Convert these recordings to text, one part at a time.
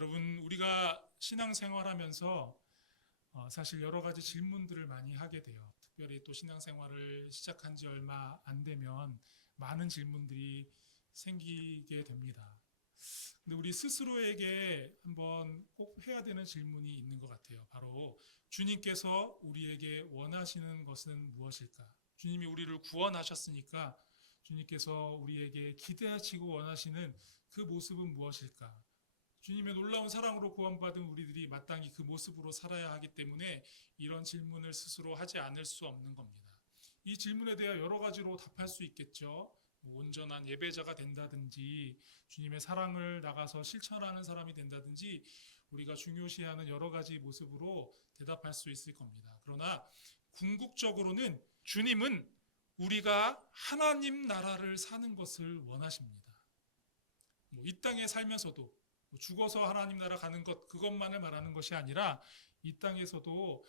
여러분, 우리가 신앙생활하면서 사실 여러 가지 질문들을 많이 하게 돼요. 특별히 또 신앙생활을 시작한 지 얼마 안 되면 많은 질문들이 생기게 됩니다. 근데 우리 스스로에게 한번 꼭 해야 되는 질문이 있는 것 같아요. 바로 주님께서 우리에게 원하시는 것은 무엇일까? 주님이 우리를 구원하셨으니까 주님께서 우리에게 기대하시고 원하시는 그 모습은 무엇일까? 주님의 놀라운 사랑으로 구원받은 우리들이 마땅히 그 모습으로 살아야 하기 때문에 이런 질문을 스스로 하지 않을 수 없는 겁니다. 이 질문에 대해 여러 가지로 답할 수 있겠죠. 온전한 예배자가 된다든지 주님의 사랑을 나가서 실천하는 사람이 된다든지 우리가 중요시하는 여러 가지 모습으로 대답할 수 있을 겁니다. 그러나 궁극적으로는 주님은 우리가 하나님 나라를 사는 것을 원하십니다. 이 땅에 살면서도 죽어서 하나님 나라 가는 것, 그것만을 말하는 것이 아니라 이 땅에서도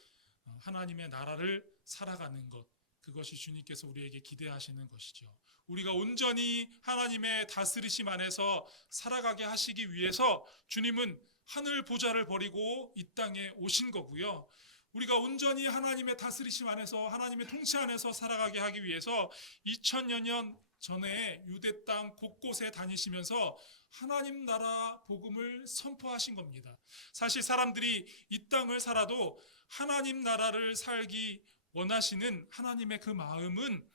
하나님의 나라를 살아가는 것, 그것이 주님께서 우리에게 기대하시는 것이죠. 우리가 온전히 하나님의 다스리심 안에서 살아가게 하시기 위해서 주님은 하늘 보좌를 버리고 이 땅에 오신 거고요. 우리가 온전히 하나님의 다스리심 안에서 하나님의 통치 안에서 살아가게 하기 위해서 2000여 년 전에 유대 땅 곳곳에 다니시면서 하나님 나라 복음을 선포하신 겁니다. 사실 사람들이 이 땅을 살아도 하나님 나라를 살기 원하시는 하나님의 그 마음은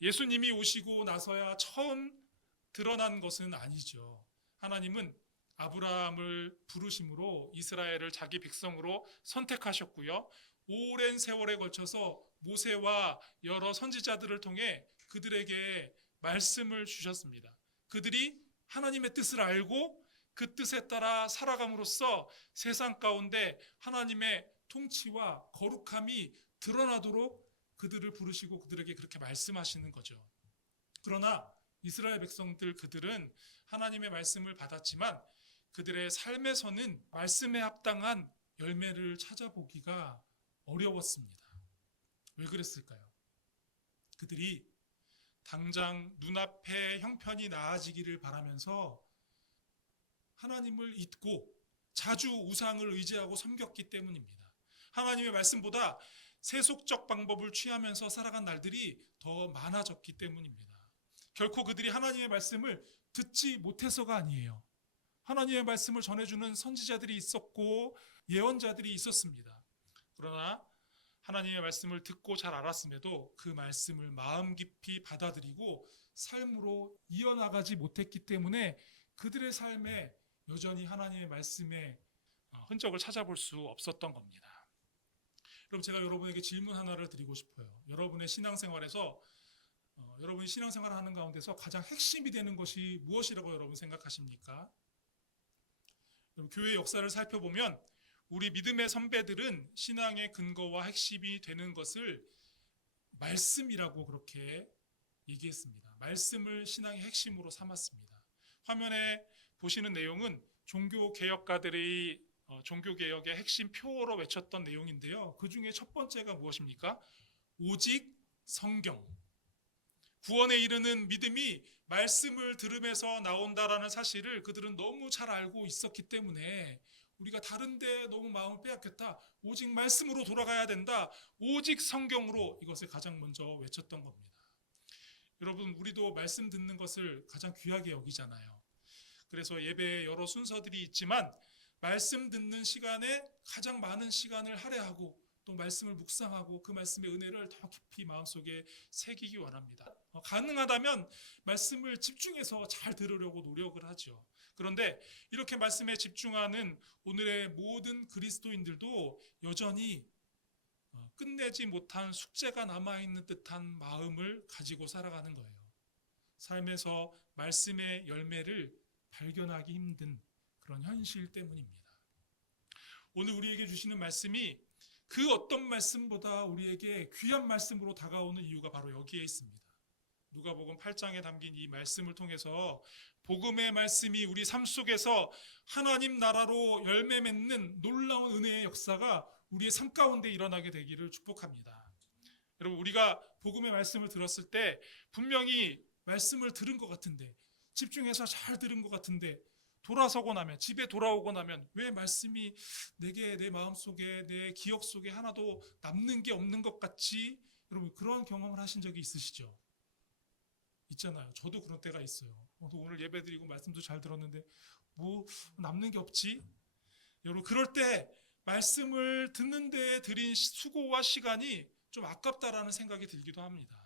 예수님이 오시고 나서야 처음 드러난 것은 아니죠. 하나님은 아브라함을 부르심으로 이스라엘을 자기 백성으로 선택하셨고요. 오랜 세월에 걸쳐서 모세와 여러 선지자들을 통해 그들에게 말씀을 주셨습니다. 그들이 하나님의 뜻을 알고 그 뜻에 따라 살아감으로써 세상 가운데 하나님의 통치와 거룩함이 드러나도록 그들을 부르시고 그들에게 그렇게 말씀하시는 거죠. 그러나 이스라엘 백성들 그들은 하나님의 말씀을 받았지만 그들의 삶에서는 말씀에 합당한 열매를 찾아보기가 어려웠습니다. 왜 그랬을까요? 그들이 당장 눈앞에 형편이 나아지기를 바라면서 하나님을 잊고 자주 우상을 의지하고 섬겼기 때문입니다. 하나님의 말씀보다 세속적 방법을 취하면서 살아간 날들이 더 많아졌기 때문입니다. 결코 그들이 하나님의 말씀을 듣지 못해서가 아니에요. 하나님의 말씀을 전해주는 선지자들이 있었고 예언자들이 있었습니다. 그러나 하나님의 말씀을 듣고 잘 알았음에도 그 말씀을 마음 깊이 받아들이고 삶으로 이어나가지 못했기 때문에 그들의 삶에 여전히 하나님의 말씀의 흔적을 찾아볼 수 없었던 겁니다. 그럼 제가 여러분에게 질문 하나를 드리고 싶어요. 여러분의 신앙생활에서 여러분이 신앙생활을 하는 가운데서 가장 핵심이 되는 것이 무엇이라고 여러분 생각하십니까? 교회 역사를 살펴보면 우리 믿음의 선배들은 신앙의 근거와 핵심이 되는 것을 말씀이라고 그렇게 얘기했습니다. 말씀을 신앙의 핵심으로 삼았습니다. 화면에 보시는 내용은 종교개혁가들의 종교개혁의 핵심 표어로 외쳤던 내용인데요. 그 중에 첫 번째가 무엇입니까? 오직 성경. 구원에 이르는 믿음이 말씀을 들으면서 나온다라는 사실을 그들은 너무 잘 알고 있었기 때문에 우리가 다른데 너무 마음을 빼앗겼다. 오직 말씀으로 돌아가야 된다. 오직 성경으로 이것을 가장 먼저 외쳤던 겁니다. 여러분, 우리도 말씀 듣는 것을 가장 귀하게 여기잖아요. 그래서 예배에 여러 순서들이 있지만 말씀 듣는 시간에 가장 많은 시간을 할애하고 또 말씀을 묵상하고 그 말씀의 은혜를 더 깊이 마음속에 새기기 원합니다. 가능하다면 말씀을 집중해서 잘 들으려고 노력을 하죠. 그런데 이렇게 말씀에 집중하는 오늘의 모든 그리스도인들도 여전히 끝내지 못한 숙제가 남아있는 듯한 마음을 가지고 살아가는 거예요. 삶에서 말씀의 열매를 발견하기 힘든 그런 현실 때문입니다. 오늘 우리에게 주시는 말씀이 그 어떤 말씀보다 우리에게 귀한 말씀으로 다가오는 이유가 바로 여기에 있습니다. 누가복음 8장에 담긴 이 말씀을 통해서 복음의 말씀이 우리 삶 속에서 하나님 나라로 열매 맺는 놀라운 은혜의 역사가 우리의 삶 가운데 일어나게 되기를 축복합니다. 여러분, 우리가 복음의 말씀을 들었을 때 분명히 말씀을 들은 것 같은데 집중해서 잘 들은 것 같은데 돌아서고 나면, 집에 돌아오고 나면 왜 말씀이 내게 내 마음속에 내 기억 속에 하나도 남는 게 없는 것 같지? 여러분 그런 경험을 하신 적이 있으시죠? 있잖아요. 저도 그런 때가 있어요. 오늘 예배드리고 말씀도 잘 들었는데 뭐 남는 게 없지? 여러분 그럴 때 말씀을 듣는 데 들인 수고와 시간이 좀 아깝다라는 생각이 들기도 합니다.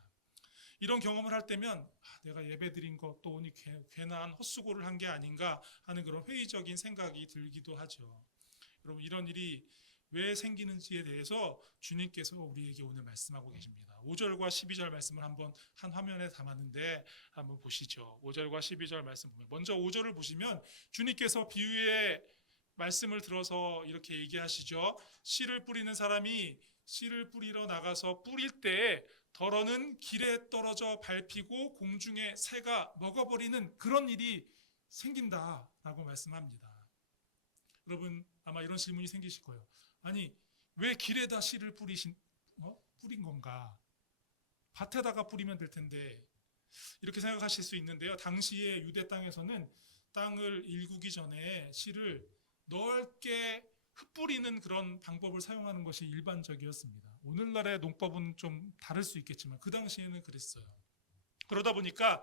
이런 경험을 할 때면 내가 예배드린 것 또 오니 괜한 헛수고를 한 게 아닌가 하는 그런 회의적인 생각이 들기도 하죠. 여러분 이런 일이 왜 생기는지에 대해서 주님께서 우리에게 오늘 말씀하고 계십니다. 5절과 12절 말씀을 한번 한 화면에 담았는데 한번 보시죠. 5절과 12절 말씀 보면 먼저 5절을 보시면 주님께서 비유의 말씀을 들어서 이렇게 얘기하시죠. 씨를 뿌리는 사람이 씨를 뿌리러 나가서 뿌릴 때에 덜어는 길에 떨어져 밟히고 공중에 새가 먹어버리는 그런 일이 생긴다라고 말씀합니다. 여러분 아마 이런 질문이 생기실 거예요. 아니 왜 길에다 씨를 뿌린 건가? 밭에다가 뿌리면 될 텐데 이렇게 생각하실 수 있는데요. 당시에 유대 땅에서는 땅을 일구기 전에 씨를 넓게 흩뿌리는 그런 방법을 사용하는 것이 일반적이었습니다. 오늘날의 농법은 좀 다를 수 있겠지만 그 당시에는 그랬어요. 그러다 보니까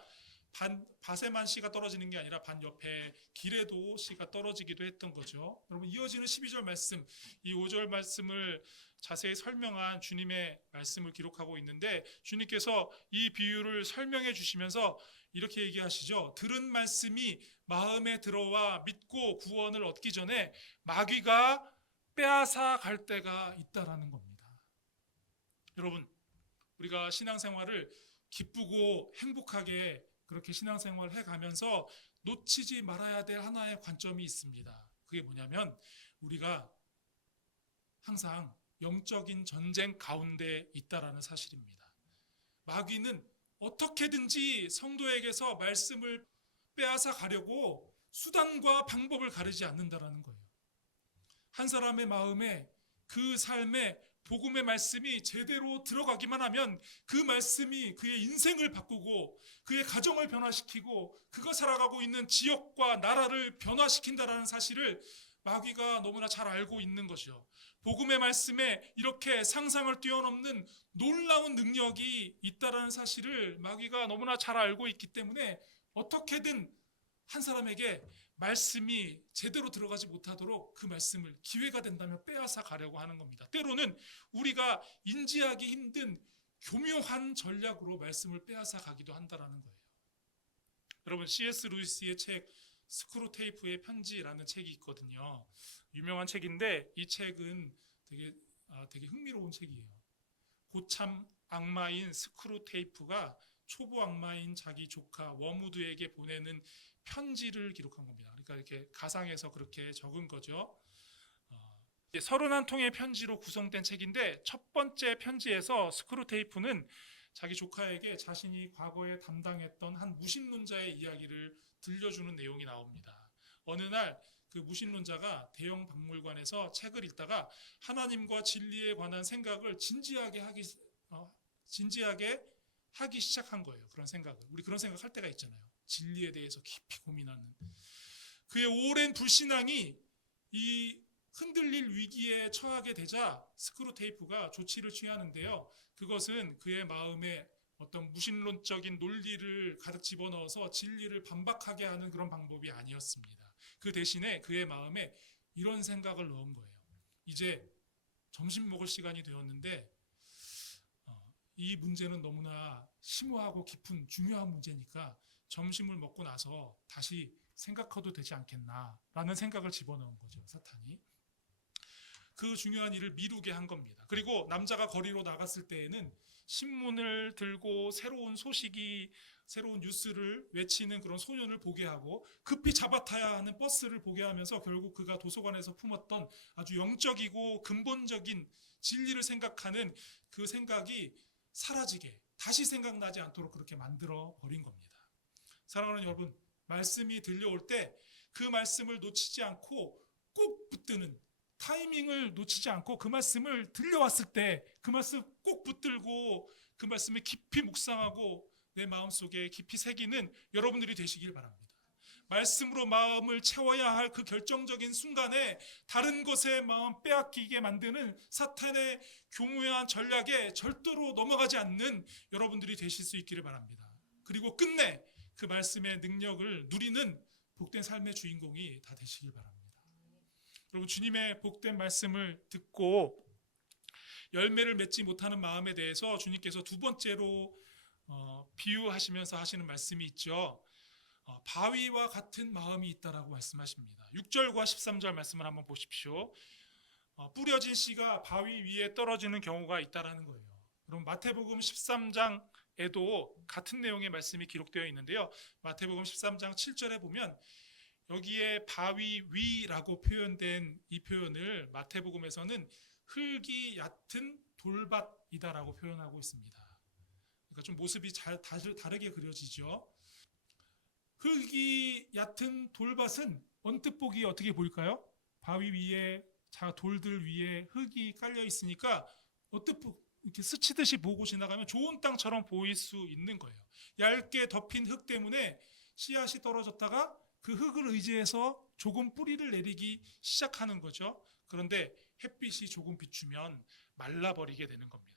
밭에만 씨가 떨어지는 게 아니라 밭 옆에 길에도 씨가 떨어지기도 했던 거죠. 여러분 이어지는 12절 말씀, 이 5절 말씀을 자세히 설명한 주님의 말씀을 기록하고 있는데 주님께서 이 비유를 설명해 주시면서 이렇게 얘기하시죠. 들은 말씀이 마음에 들어와 믿고 구원을 얻기 전에 마귀가 빼앗아 갈 때가 있다라는 겁니다. 여러분 우리가 신앙생활을 기쁘고 행복하게 그렇게 신앙생활을 해가면서 놓치지 말아야 될 하나의 관점이 있습니다. 그게 뭐냐면 우리가 항상 영적인 전쟁 가운데 있다라는 사실입니다. 마귀는 어떻게든지 성도에게서 말씀을 빼앗아 가려고 수단과 방법을 가리지 않는다라는 거예요. 한 사람의 마음에 그 삶에 복음의 말씀이 제대로 들어가기만 하면 그 말씀이 그의 인생을 바꾸고 그의 가정을 변화시키고 그가 살아가고 있는 지역과 나라를 변화시킨다라는 사실을 마귀가 너무나 잘 알고 있는 것이요. 복음의 말씀에 이렇게 상상을 뛰어넘는 놀라운 능력이 있다라는 사실을 마귀가 너무나 잘 알고 있기 때문에 어떻게든 한 사람에게 말씀이 제대로 들어가지 못하도록 그 말씀을 기회가 된다면 빼앗아 가려고 하는 겁니다. 때로는 우리가 인지하기 힘든 교묘한 전략으로 말씀을 빼앗아 가기도 한다라는 거예요. 여러분 C.S. 루이스의 책 스크루테이프의 편지라는 책이 있거든요. 유명한 책인데 이 책은 되게 흥미로운 책이에요. 고참 악마인 스크루테이프가 초보 악마인 자기 조카 워무드에게 보내는 편지를 기록한 겁니다. 그러니까 이렇게 가상해서 그렇게 적은 거죠. 31통의 편지로 구성된 책인데 첫 번째 편지에서 스크루테이프는 자기 조카에게 자신이 과거에 담당했던 한 무신론자의 이야기를 들려주는 내용이 나옵니다. 어느 날 그 무신론자가 대형 박물관에서 책을 읽다가 하나님과 진리에 관한 생각을 진지하게 하기 시작한 거예요. 그런 생각을. 우리 그런 생각 할 때가 있잖아요. 진리에 대해서 깊이 고민하는. 그의 오랜 불신앙이 이 흔들릴 위기에 처하게 되자 스크루테이프가 조치를 취하는데요. 그것은 그의 마음에 어떤 무신론적인 논리를 가득 집어넣어서 진리를 반박하게 하는 그런 방법이 아니었습니다. 그 대신에 그의 마음에 이런 생각을 넣은 거예요. 이제 점심 먹을 시간이 되었는데 이 문제는 너무나 심오하고 깊은 중요한 문제니까 점심을 먹고 나서 다시 생각해도 되지 않겠나라는 생각을 집어넣은 거죠. 사탄이. 그 중요한 일을 미루게 한 겁니다. 그리고 남자가 거리로 나갔을 때에는 신문을 들고 새로운 뉴스를 외치는 그런 소년을 보게 하고 급히 잡아타야 하는 버스를 보게 하면서 결국 그가 도서관에서 품었던 아주 영적이고 근본적인 진리를 생각하는 그 생각이 사라지게 다시 생각나지 않도록 그렇게 만들어 버린 겁니다. 사랑하는 여러분, 말씀이 들려올 때 그 말씀을 놓치지 않고 꼭 붙드는 타이밍을 놓치지 않고 그 말씀을 들려왔을 때 그 말씀 꼭 붙들고 그 말씀을 깊이 묵상하고 내 마음속에 깊이 새기는 여러분들이 되시길 바랍니다. 말씀으로 마음을 채워야 할 그 결정적인 순간에 다른 것에 마음 빼앗기게 만드는 사탄의 교묘한 전략에 절대로 넘어가지 않는 여러분들이 되실 수 있기를 바랍니다. 그리고 끝내 그 말씀의 능력을 누리는 복된 삶의 주인공이 다 되시길 바랍니다. 여러분, 주님의 복된 말씀을 듣고 열매를 맺지 못하는 마음에 대해서 주님께서 두 번째로 비유하시면서 하시는 말씀이 있죠. 바위와 같은 마음이 있다라고 말씀하십니다. 6절과 13절 말씀을 한번 보십시오. 뿌려진 씨가 바위 위에 떨어지는 경우가 있다라는 거예요. 그럼 마태복음 13장에도 같은 내용의 말씀이 기록되어 있는데요. 마태복음 13장 7절에 보면 여기에 바위 위라고 표현된 이 표현을 마태복음에서는 흙이 얕은 돌밭이다라고 표현하고 있습니다. 그러니까 좀 모습이 다르게 그려지죠. 흙이 얕은 돌밭은 언뜻 보기 어떻게 보일까요? 바위 위에 돌들 위에 흙이 깔려 있으니까 언뜻 이렇게 스치듯이 보고 지나가면 좋은 땅처럼 보일 수 있는 거예요. 얇게 덮인 흙 때문에 씨앗이 떨어졌다가 그 흙을 의지해서 조금 뿌리를 내리기 시작하는 거죠. 그런데 햇빛이 조금 비추면 말라버리게 되는 겁니다.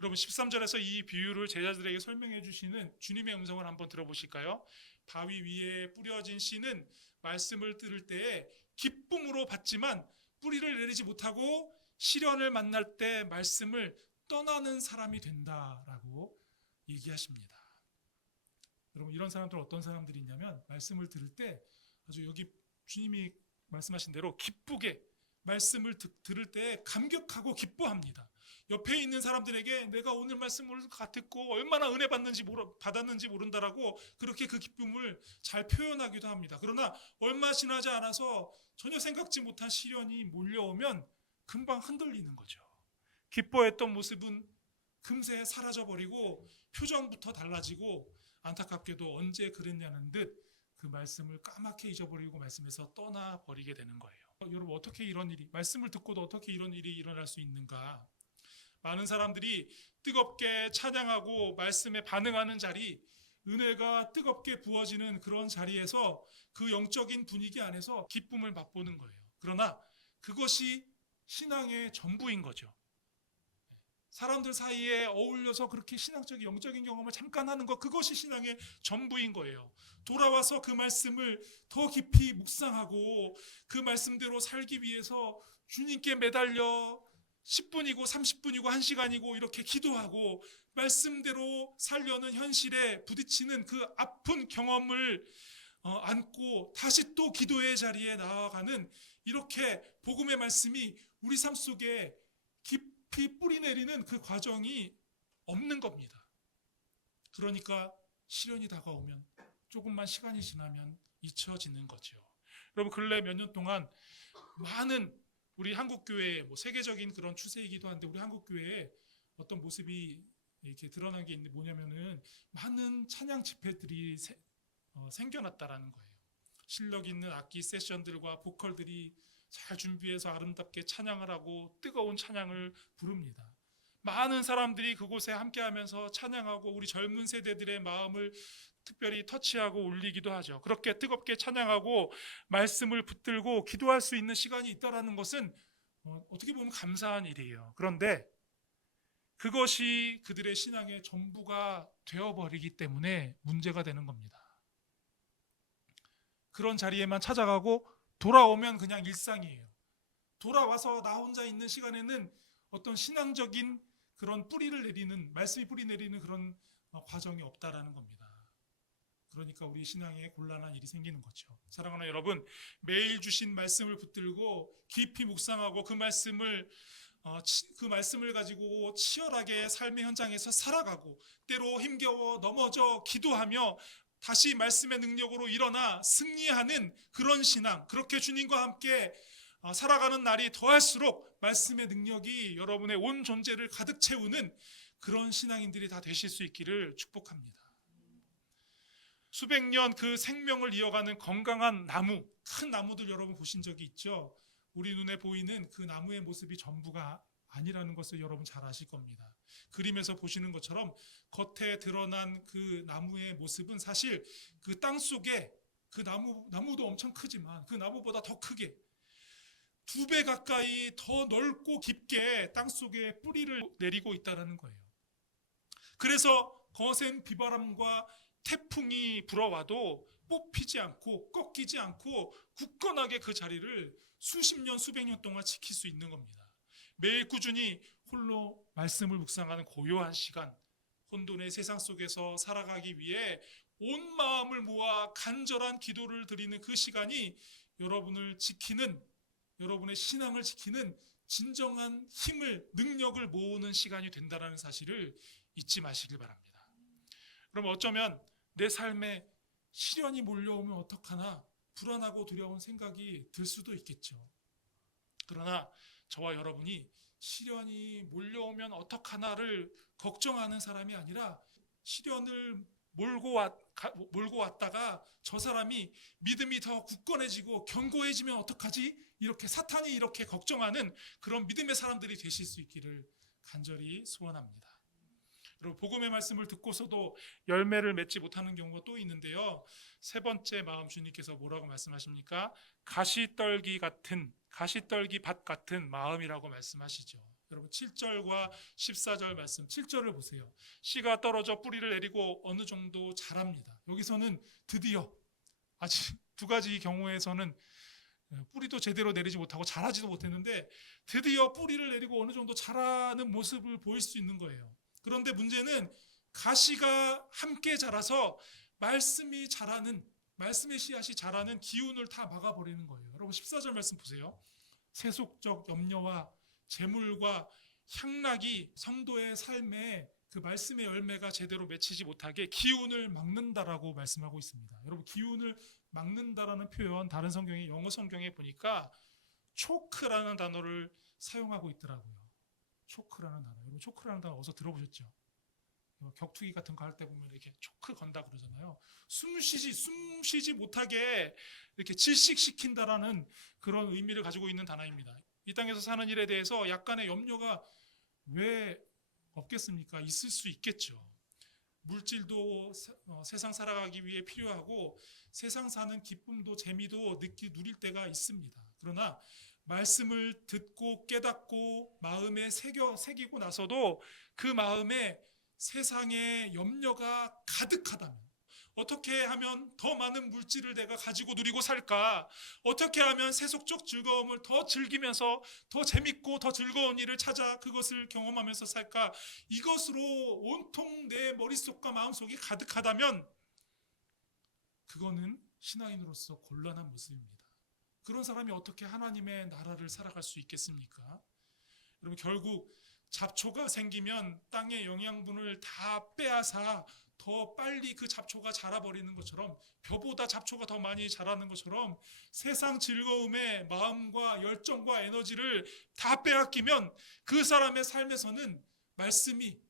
여러분, 13절에서 이 비유를 제자들에게 설명해 주시는 주님의 음성을 한번 들어보실까요? 바위 위에 뿌려진 씨는 말씀을 들을 때에 기쁨으로 받지만 뿌리를 내리지 못하고 시련을 만날 때 말씀을 떠나는 사람이 된다라고 얘기하십니다. 여러분, 이런 사람들 어떤 사람들이 있냐면 말씀을 들을 때 아주 여기 주님이 말씀하신 대로 기쁘게 말씀을 들을 때 감격하고 기뻐합니다. 옆에 있는 사람들에게 내가 오늘 말씀을 듣고 얼마나 은혜 받았는지 모른다라고 그렇게 그 기쁨을 잘 표현하기도 합니다. 그러나 얼마 지나지 않아서 전혀 생각지 못한 시련이 몰려오면 금방 흔들리는 거죠. 기뻐했던 모습은 금세 사라져버리고 표정부터 달라지고 안타깝게도 언제 그랬냐는 듯 그 말씀을 까맣게 잊어버리고 말씀에서 떠나버리게 되는 거예요. 여러분, 어떻게 이런 일이, 말씀을 듣고도 어떻게 이런 일이 일어날 수 있는가? 많은 사람들이 뜨겁게 찬양하고 말씀에 반응하는 자리, 은혜가 뜨겁게 부어지는 그런 자리에서 그 영적인 분위기 안에서 기쁨을 맛보는 거예요. 그러나 그것이 신앙의 전부인 거죠. 사람들 사이에 어울려서 그렇게 신앙적인 영적인 경험을 잠깐 하는 것, 그것이 신앙의 전부인 거예요. 돌아와서 그 말씀을 더 깊이 묵상하고 그 말씀대로 살기 위해서 주님께 매달려 10분이고 30분이고 1시간이고 이렇게 기도하고 말씀대로 살려는 현실에 부딪히는 그 아픈 경험을 안고 다시 또 기도의 자리에 나아가는, 이렇게 복음의 말씀이 우리 삶 속에 깊이 뿌리 내리는 그 과정이 없는 겁니다. 그러니까 시련이 다가오면 조금만 시간이 지나면 잊혀지는 거죠. 여러분, 근래 몇 년 동안 많은 우리 한국교회, 세계적인 그런 추세이기도 한데 우리 한국교회에 어떤 모습이 이렇게 드러난 게 있는데 뭐냐면은 많은 찬양 집회들이 생겨났다라는 거예요. 실력 있는 악기 세션들과 보컬들이 잘 준비해서 아름답게 찬양을 하고 뜨거운 찬양을 부릅니다. 많은 사람들이 그곳에 함께하면서 찬양하고 우리 젊은 세대들의 마음을 특별히 터치하고 울리기도 하죠. 그렇게 뜨겁게 찬양하고 말씀을 붙들고 기도할 수 있는 시간이 있다는 것은 어떻게 보면 감사한 일이에요. 그런데 그것이 그들의 신앙의 전부가 되어버리기 때문에 문제가 되는 겁니다. 그런 자리에만 찾아가고 돌아오면 그냥 일상이에요. 돌아와서 나 혼자 있는 시간에는 어떤 신앙적인 그런 뿌리를 내리는, 말씀이 뿌리 내리는 그런 과정이 없다라는 겁니다. 그러니까 우리 신앙에 곤란한 일이 생기는 거죠. 사랑하는 여러분, 매일 주신 말씀을 붙들고 깊이 묵상하고 그 말씀을 가지고 치열하게 삶의 현장에서 살아가고 때로 힘겨워 넘어져 기도하며 다시 말씀의 능력으로 일어나 승리하는 그런 신앙, 그렇게 주님과 함께 살아가는 날이 더할수록 말씀의 능력이 여러분의 온 존재를 가득 채우는 그런 신앙인들이 다 되실 수 있기를 축복합니다. 수백 년 그 생명을 이어가는 건강한 나무, 큰 나무들 여러분 보신 적이 있죠? 우리 눈에 보이는 그 나무의 모습이 전부가 아니라는 것을 여러분 잘 아실 겁니다. 그림에서 보시는 것처럼 겉에 드러난 그 나무의 모습은 사실 그 땅 속에 그 나무도 엄청 크지만 그 나무보다 더 크게 2배 가까이 더 넓고 깊게 땅속에 뿌리를 내리고 있다는 거예요. 그래서 거센 비바람과 태풍이 불어와도 뽑히지 않고 꺾이지 않고 굳건하게 그 자리를 수십 년 수백 년 동안 지킬 수 있는 겁니다. 매일 꾸준히 홀로 말씀을 묵상하는 고요한 시간, 혼돈의 세상 속에서 살아가기 위해 온 마음을 모아 간절한 기도를 드리는 그 시간이 여러분을 지키는, 여러분의 신앙을 지키는 진정한 힘을, 능력을 모으는 시간이 된다는 사실을 잊지 마시길 바랍니다. 그럼 어쩌면 내 삶에 시련이 몰려오면 어떡하나 불안하고 두려운 생각이 들 수도 있겠죠. 그러나 저와 여러분이 시련이 몰려오면 어떡하나를 걱정하는 사람이 아니라 시련을 몰고 왔다가 저 사람이 믿음이 더 굳건해지고 견고해지면 어떡하지? 이렇게 사탄이 이렇게 걱정하는 그런 믿음의 사람들이 되실 수 있기를 간절히 소원합니다. 그리고 복음의 말씀을 듣고서도 열매를 맺지 못하는 경우가 또 있는데요. 세 번째 마음, 주님께서 뭐라고 말씀하십니까? 가시떨기 밭 같은 마음이라고 말씀하시죠. 여러분 7절과 14절 말씀, 7절을 보세요. 씨가 떨어져 뿌리를 내리고 어느 정도 자랍니다. 여기서는 드디어 아직 두 가지 경우에서는 뿌리도 제대로 내리지 못하고 자라지도 못했는데 드디어 뿌리를 내리고 어느 정도 자라는 모습을 보일 수 있는 거예요. 그런데 문제는 가시가 함께 자라서 말씀의 씨앗이 자라는 기운을 다 막아버리는 거예요. 여러분 14절 말씀 보세요. 세속적 염려와 재물과 향락이 성도의 삶에 그 말씀의 열매가 제대로 맺히지 못하게 기운을 막는다라고 말씀하고 있습니다. 여러분 기운을 막는다라는 표현 다른 성경에, 영어 성경에 보니까 초크라는 단어를 사용하고 있더라고요. 초크라는 단어. 여러분 초크라는 단어 어디서 들어보셨죠? 격투기 같은 거 할 때 보면 이렇게 초크 건다 그러잖아요. 숨 쉬지 못하게 이렇게 질식시킨다라는 그런 의미를 가지고 있는 단어입니다. 이 땅에서 사는 일에 대해서 약간의 염려가 왜 없겠습니까? 있을 수 있겠죠. 물질도 세상 살아가기 위해 필요하고 세상 사는 기쁨도 재미도 누릴 때가 있습니다. 그러나 말씀을 듣고 깨닫고 마음에 새기고 나서도 그 마음에 세상의 염려가 가득하다면, 어떻게 하면 더 많은 물질을 내가 가지고 누리고 살까? 어떻게 하면 세속적 즐거움을 더 즐기면서 더 재밌고 더 즐거운 일을 찾아 그것을 경험하면서 살까? 이것으로 온통 내 머릿속과 마음속이 가득하다면 그거는 신앙인으로서 곤란한 모습입니다. 그런 사람이 어떻게 하나님의 나라를 살아갈 수 있겠습니까? 여러분 결국 잡초가 생기면 땅의 영양분을 다 빼앗아 더 빨리 그 잡초가 자라버리는 것처럼, 벼보다 잡초가 더 많이 자라는 것처럼 세상 즐거움에 마음과 열정과 에너지를 다 빼앗기면 그 사람의 삶에서는 말씀이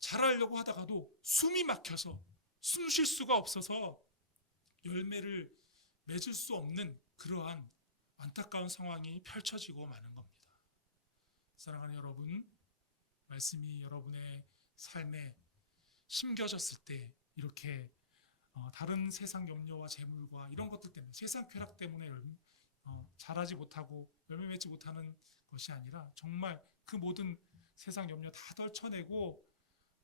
자라려고 하다가도 숨이 막혀서 숨 쉴 수가 없어서 열매를 맺을 수 없는 그러한 안타까운 상황이 펼쳐지고 마는 겁니다. 사랑하는 여러분, 말씀이 여러분의 삶에 심겨졌을 때 이렇게 다른 세상 염려와 재물과 이런 것들 때문에, 세상 쾌락 때문에 자라지 못하고 열매 맺지 못하는 것이 아니라 정말 그 모든 세상 염려 다 떨쳐내고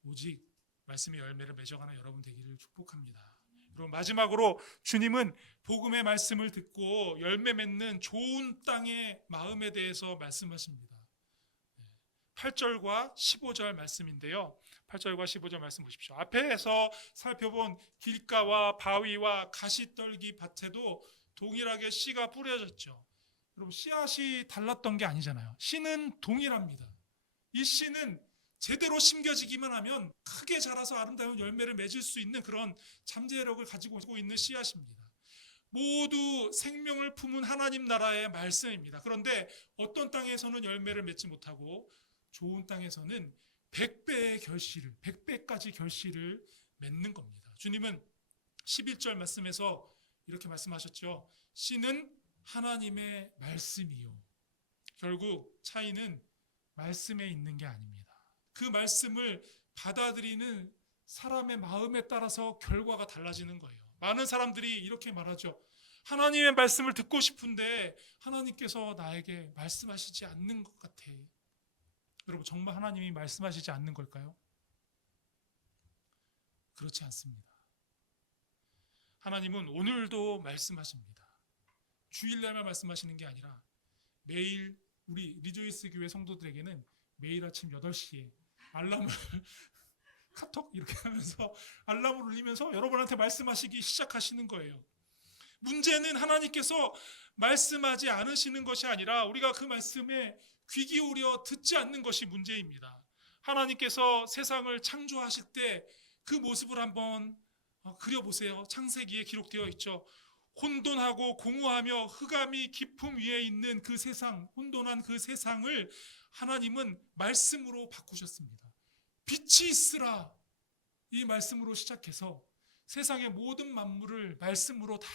오직 말씀의 열매를 맺어가는 여러분 되기를 축복합니다. 그리고 마지막으로 주님은 복음의 말씀을 듣고 열매 맺는 좋은 땅의 마음에 대해서 말씀하십니다. 8절과 15절 말씀인데요. 8절과 15절 말씀 보십시오. 앞에서 살펴본 길가와 바위와 가시떨기 밭에도 동일하게 씨가 뿌려졌죠. 여러분 씨앗이 달랐던 게 아니잖아요. 씨는 동일합니다. 이 씨는 제대로 심겨지기만 하면 크게 자라서 아름다운 열매를 맺을 수 있는 그런 잠재력을 가지고 있는 씨앗입니다. 모두 생명을 품은 하나님 나라의 말씀입니다. 그런데 어떤 땅에서는 열매를 맺지 못하고 좋은 땅에서는 100배까지 결실을 맺는 겁니다. 주님은 11절 말씀에서 이렇게 말씀하셨죠. 씨는 하나님의 말씀이요. 결국 차이는 말씀에 있는 게 아닙니다. 그 말씀을 받아들이는 사람의 마음에 따라서 결과가 달라지는 거예요. 많은 사람들이 이렇게 말하죠. 하나님의 말씀을 듣고 싶은데 하나님께서 나에게 말씀하시지 않는 것 같아. 여러분, 정말 하나님이 말씀하시지 않는 걸까요? 그렇지 않습니다. 하나님은 오늘도 말씀하십니다. 주일날만 말씀하시는 게 아니라 매일 우리 리조이스 교회 성도들에게는 매일 아침 8시에 알람을 카톡 이렇게 하면서 알람을 울리면서 여러분한테 말씀하시기 시작하시는 거예요. 문제는 하나님께서 말씀하지 않으시는 것이 아니라 우리가 그 말씀에 귀 기울여 듣지 않는 것이 문제입니다. 하나님께서 세상을 창조하실 때 그 모습을 한번 그려보세요. 창세기에 기록되어 있죠. 혼돈하고 공허하며 흑암이 깊음 위에 있는 그 세상, 혼돈한 그 세상을 하나님은 말씀으로 바꾸셨습니다. 빛이 있으라, 이 말씀으로 시작해서 세상의 모든 만물을 말씀으로 다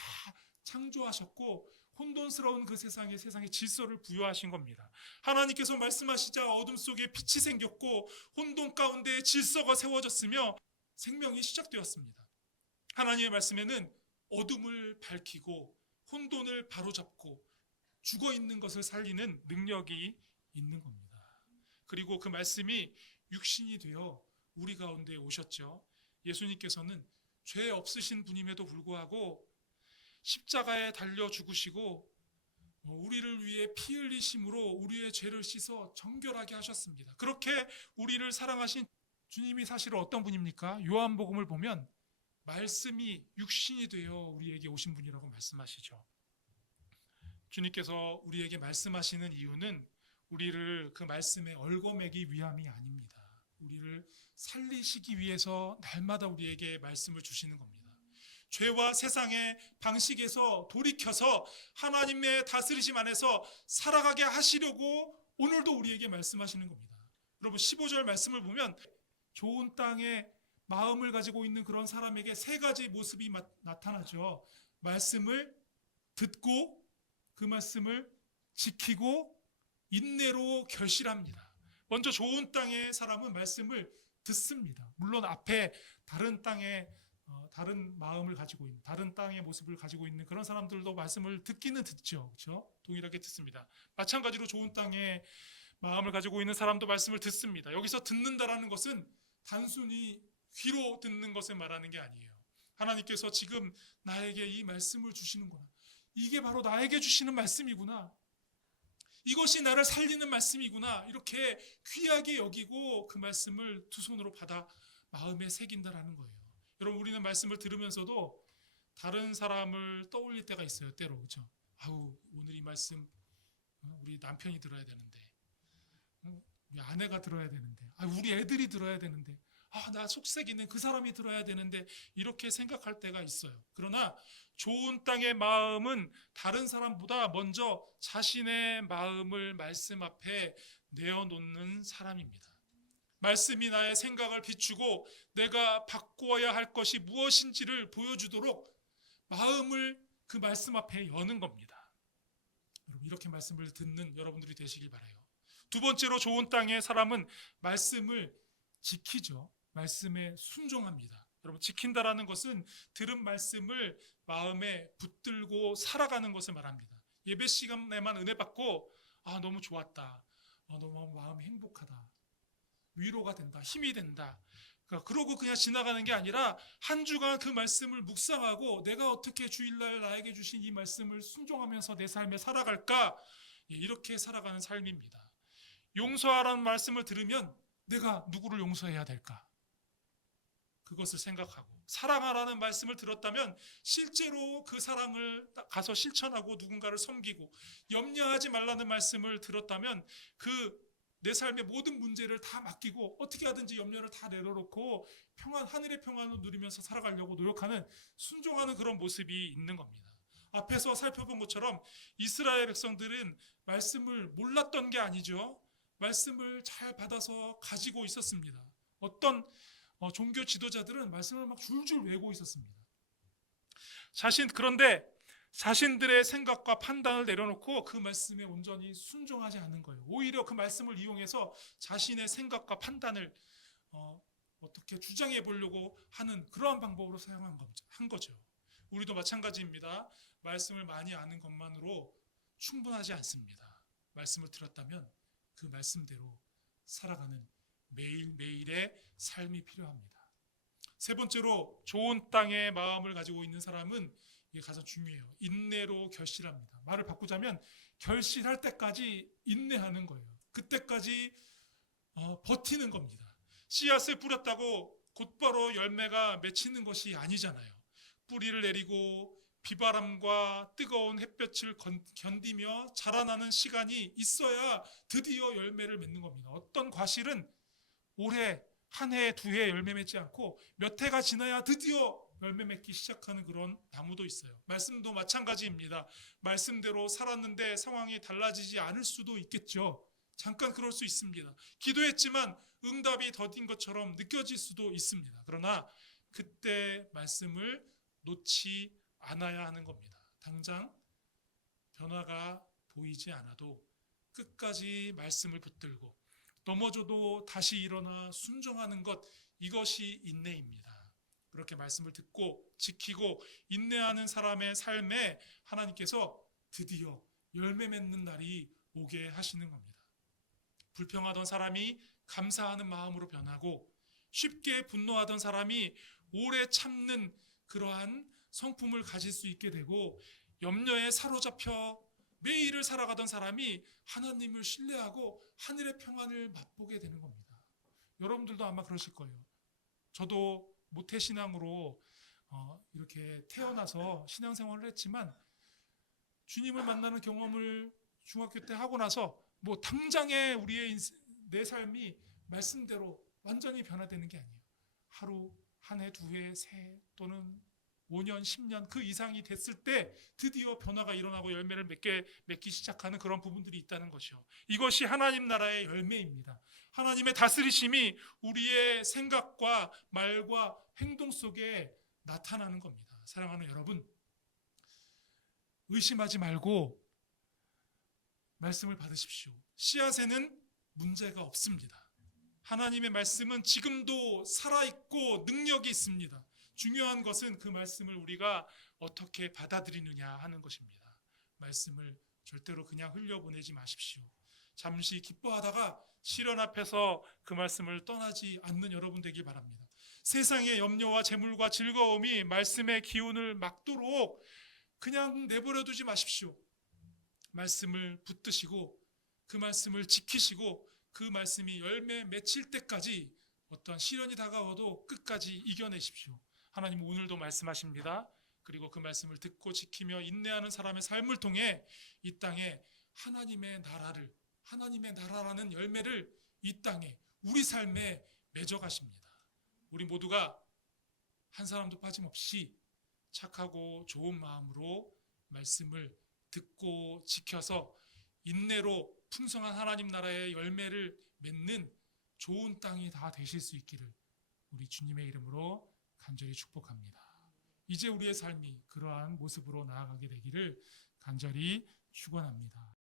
창조하셨고 혼돈스러운 그 세상에 질서를 부여하신 겁니다. 하나님께서 말씀하시자 어둠 속에 빛이 생겼고 혼돈 가운데 질서가 세워졌으며 생명이 시작되었습니다. 하나님의 말씀에는 어둠을 밝히고 혼돈을 바로잡고 죽어있는 것을 살리는 능력이 있는 겁니다. 그리고 그 말씀이 육신이 되어 우리 가운데 오셨죠. 예수님께서는 죄 없으신 분임에도 불구하고 십자가에 달려 죽으시고 우리를 위해 피 흘리심으로 우리의 죄를 씻어 정결하게 하셨습니다. 그렇게 우리를 사랑하신 주님이 사실 어떤 분입니까? 요한복음을 보면 말씀이 육신이 되어 우리에게 오신 분이라고 말씀하시죠. 주님께서 우리에게 말씀하시는 이유는 우리를 그 말씀에 얽어매기 위함이 아닙니다. 우리를 살리시기 위해서 날마다 우리에게 말씀을 주시는 겁니다. 죄와 세상의 방식에서 돌이켜서 하나님의 다스리심 안에서 살아가게 하시려고 오늘도 우리에게 말씀하시는 겁니다. 여러분, 15절 말씀을 보면 좋은 땅에 마음을 가지고 있는 그런 사람에게 세 가지 모습이 나타나죠. 말씀을 듣고 그 말씀을 지키고 인내로 결실합니다. 먼저 좋은 땅의 사람은 말씀을 듣습니다. 물론 앞에 다른 땅에 다른 마음을 가지고 있는, 다른 땅의 모습을 가지고 있는 그런 사람들도 말씀을 듣기는 듣죠. 그렇죠? 동일하게 듣습니다. 마찬가지로 좋은 땅의 마음을 가지고 있는 사람도 말씀을 듣습니다. 여기서 듣는다라는 것은 단순히 귀로 듣는 것을 말하는 게 아니에요. 하나님께서 지금 나에게 이 말씀을 주시는구나. 이게 바로 나에게 주시는 말씀이구나. 이것이 나를 살리는 말씀이구나. 이렇게 귀하게 여기고 그 말씀을 두 손으로 받아 마음에 새긴다라는 거예요. 여러분, 우리는 말씀을 들으면서도 다른 사람을 떠올릴 때가 있어요. 때로. 그렇죠? 아우, 오늘 이 말씀 우리 남편이 들어야 되는데, 우리 아내가 들어야 되는데, 우리 애들이 들어야 되는데, 나 속색이는 그 사람이 들어야 되는데, 이렇게 생각할 때가 있어요. 그러나 좋은 땅의 마음은 다른 사람보다 먼저 자신의 마음을 말씀 앞에 내어놓는 사람입니다. 말씀이 나의 생각을 비추고 내가 바꾸어야 할 것이 무엇인지를 보여주도록 마음을 그 말씀 앞에 여는 겁니다. 여러분, 이렇게 말씀을 듣는 여러분들이 되시길 바라요. 두 번째로 좋은 땅의 사람은 말씀을 지키죠. 말씀에 순종합니다. 여러분, 지킨다라는 것은 들은 말씀을 마음에 붙들고 살아가는 것을 말합니다. 예배 시간에만 은혜 받고 너무 좋았다, 너무 마음이 행복하다, 위로가 된다, 힘이 된다, 그러고 그냥 지나가는 게 아니라 한 주간 그 말씀을 묵상하고 내가 어떻게 주일날 나에게 주신 이 말씀을 순종하면서 내 삶에 살아갈까, 이렇게 살아가는 삶입니다. 용서하라는 말씀을 들으면 내가 누구를 용서해야 될까, 그것을 생각하고, 사랑하라는 말씀을 들었다면 실제로 그 사랑을 가서 실천하고 누군가를 섬기고, 염려하지 말라는 말씀을 들었다면 그 내 삶의 모든 문제를 다 맡기고 어떻게 하든지 염려를 다 내려놓고 하늘의 평안을 누리면서 살아가려고 노력하는, 순종하는 그런 모습이 있는 겁니다. 앞에서 살펴본 것처럼 이스라엘 백성들은 말씀을 몰랐던 게 아니죠. 말씀을 잘 받아서 가지고 있었습니다. 어떤 종교 지도자들은 말씀을 막 줄줄 외고 있었습니다. 그런데 자신들의 생각과 판단을 내려놓고 그 말씀에 온전히 순종하지 않는 거예요. 오히려 그 말씀을 이용해서 자신의 생각과 판단을 어떻게 주장해 보려고 하는 그러한 방법으로 사용한 거죠. 우리도 마찬가지입니다. 말씀을 많이 아는 것만으로 충분하지 않습니다. 말씀을 들었다면 그 말씀대로 살아가는 매일매일의 삶이 필요합니다. 세 번째로 좋은 땅의 마음을 가지고 있는 사람은 이게 가장 중요해요. 인내로 결실합니다. 말을 바꾸자면 결실할 때까지 인내하는 거예요. 그때까지 버티는 겁니다. 씨앗을 뿌렸다고 곧바로 열매가 맺히는 것이 아니잖아요. 뿌리를 내리고 비바람과 뜨거운 햇볕을 견디며 자라나는 시간이 있어야 드디어 열매를 맺는 겁니다. 어떤 과실은 올해 한 해, 두 해 열매 맺지 않고 몇 해가 지나야 드디어 열매 맺기 시작하는 그런 나무도 있어요. 말씀도 마찬가지입니다. 말씀대로 살았는데 상황이 달라지지 않을 수도 있겠죠. 잠깐 그럴 수 있습니다. 기도했지만 응답이 더딘 것처럼 느껴질 수도 있습니다. 그러나 그때 말씀을 놓지 않아야 하는 겁니다. 당장 변화가 보이지 않아도 끝까지 말씀을 붙들고 넘어져도 다시 일어나 순종하는 것, 이것이 인내입니다. 그렇게 말씀을 듣고 지키고 인내하는 사람의 삶에 하나님께서 드디어 열매 맺는 날이 오게 하시는 겁니다. 불평하던 사람이 감사하는 마음으로 변하고 쉽게 분노하던 사람이 오래 참는 그러한 성품을 가질 수 있게 되고 염려에 사로잡혀 매일을 살아가던 사람이 하나님을 신뢰하고 하늘의 평안을 맛보게 되는 겁니다. 여러분들도 아마 그러실 거예요. 저도 모태신앙으로 이렇게 태어나서 신앙생활을 했지만 주님을 만나는 경험을 중학교 때 하고 나서 뭐 당장에 내 삶이 말씀대로 완전히 변화되는 게 아니에요. 하루, 한 해, 두 해, 세 해 또는 5년, 10년 그 이상이 됐을 때 드디어 변화가 일어나고 열매를 맺기 시작하는 그런 부분들이 있다는 것이요. 이것이 하나님 나라의 열매입니다. 하나님의 다스리심이 우리의 생각과 말과 행동 속에 나타나는 겁니다. 사랑하는 여러분, 의심하지 말고 말씀을 받으십시오. 씨앗에는 문제가 없습니다. 하나님의 말씀은 지금도 살아있고 능력이 있습니다. 중요한 것은 그 말씀을 우리가 어떻게 받아들이느냐 하는 것입니다. 말씀을 절대로 그냥 흘려보내지 마십시오. 잠시 기뻐하다가 시련 앞에서 그 말씀을 떠나지 않는 여러분 되길 바랍니다. 세상의 염려와 재물과 즐거움이 말씀의 기운을 막도록 그냥 내버려 두지 마십시오. 말씀을 붙드시고 그 말씀을 지키시고 그 말씀이 열매 맺힐 때까지 어떤 시련이 다가와도 끝까지 이겨내십시오. 하나님은 오늘도 말씀하십니다. 그리고 그 말씀을 듣고 지키며 인내하는 사람의 삶을 통해 이 땅에 하나님의 나라라는 열매를 이 땅에 우리 삶에 맺어가십니다. 우리 모두가 한 사람도 빠짐없이 착하고 좋은 마음으로 말씀을 듣고 지켜서 인내로 풍성한 하나님 나라의 열매를 맺는 좋은 땅이 다 되실 수 있기를 우리 주님의 이름으로 간절히 축복합니다. 이제 우리의 삶이 그러한 모습으로 나아가게 되기를 간절히 축원합니다.